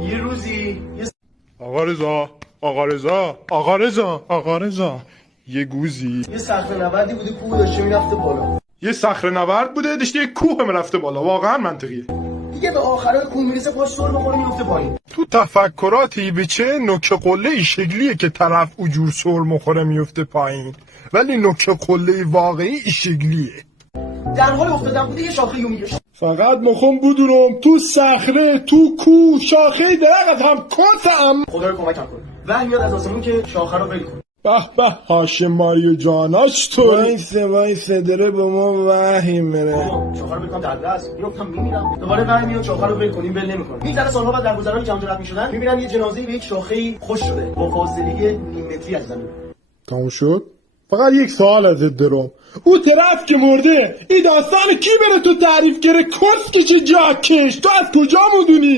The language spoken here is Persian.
یه روزی آقا رضا یه گوزی یه صخره نوردی بوده، کوه داشته میرفته بالا. یه صخره نورد بوده داشته یه کوه میرفته بالا. واقعا منطقیه. دیگه به آخرای کوه میرسه، پاش سر بخوره میفته پایین. تو تفکراتی به چه نوک قله ای شکلیه که طرف اجور سر مخوره میفته پایین، ولی نوک قله واقعی ای شکلیه. در حال افتادن بوده یه شاخه یومی داشت. فقط میخوام بدونم تو صخره تو کوه شاخه درخت هم کتم. خدا رو کمکم کنه. وحی میاد از آسمون که شاخه رو ول کنه. به به هاشم ماریو جاناش تو وایسه داره به ما وحی میره. شاخه رو بکنم در دست میافتم میمیرم. دوباره وحی میاد شاخه رو ول کنیم، ول نمیکنه. میگذره سالها بعد در گذرانی که اونجا رد میشدن میبینن یه جنازه به یک شاخه خوش شده با فاصله نیم متری از زمین. تموم شد. فقط یک سوال ازت دارم، او طرف که مرده این داستان کی بره تو تعریف کرده؟ کس که چه جا کش تو از کجا مدونی؟